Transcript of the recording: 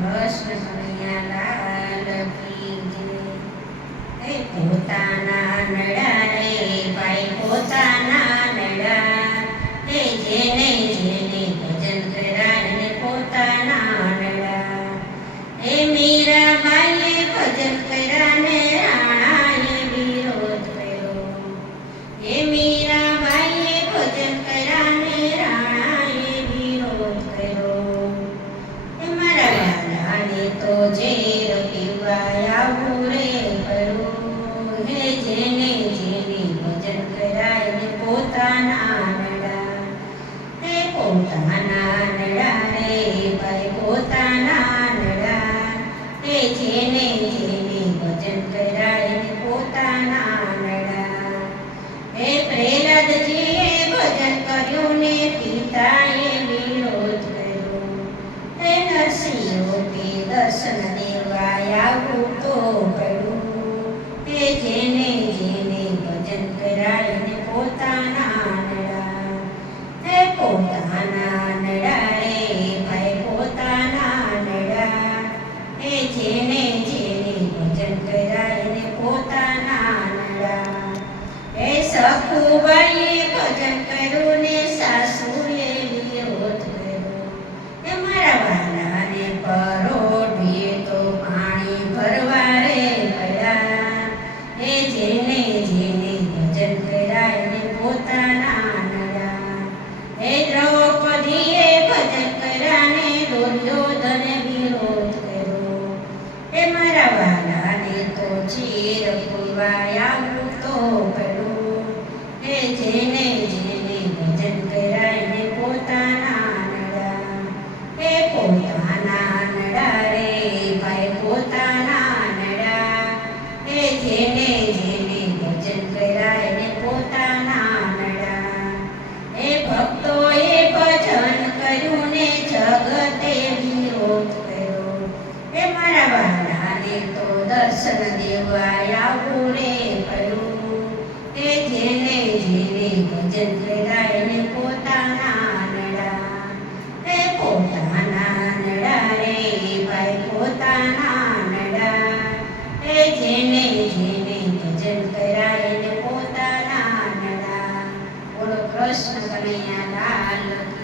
કૃષ્ણ કનૈયા લાલ કી જય. હે પોતાના નડા રે ભાઈ પોતાના નડા, હે જેને જેને ભજન કર્યા એને પોતાના નડા. હે મીરાબાઈએ ભજન કર્યા ને રાણાએ વિરોધ કર્યો. હે મીરાબાઈએ ભજન કર્યા ને રાણાએ વિરોધ કર્યો. હે મારા વાલાને તો ઝેર પીવાય આવું રે પડ્યું. હે જેને જેને ભજન કર્યા એને પોતાના નડા. હે પોતાના નડા રે ભાઈ પોતાના નડા, હે જેને જેને ભજન કર્યા એને પોતાના નડા. હે પ્રહલાદજીએ ભજન કર્યું ને પિતાએ વિરોધ કર્યો. હે નરસિંહો કે દર્શન દેવા આવવું તો પડ્યું. હે જેને જેને ભજન કર્યા એને પોતાના નડા. હે પોતાના નડા રે ભાઈ પોતાના નડા, હે જેને જેને ભજન કર્યા એને પોતાના નડા. હે સખુબાઈએ ભજન કર્યું ને સાસુએ વિરોધ કર્યો. હે મારા વાલાને પરોઢીએ તો પાણી ભરવા રે પડ્યા. હે જેને જેને ભજન કર્યા એને પોતાના નડા. હે દ્રૌપદીએ ભજન કર્યા ને દુર્યોધને વિરોધ કર્યો. હે મારા વાલાને તો ચીર પૂરવાય આવવું તો પડ્યું. હે જેને જેને ભજન કર્યા એને પોતાના નડા. હે પોતાના નડા રે ભાઈ પોતાના નડા, હે જેને જેને ભજન કર્યા એને પોતાના નડા. હે ભક્તોએ ભજન કર્યું ને જગતે વિરોધ કર્યો. હે મારા વાલાને તો દર્શન દેવા આવવું રે પડ્યું. હે જેને જેને ભજન કર્યા એને પોતાના નડા. હે પોતાના નડા રે ભાઈ પોતાના નડા, હે જેને જેને ભજન કર્યા એને પોતાના નડા. બોલો કૃષ્ણ કનૈયા લાલ કી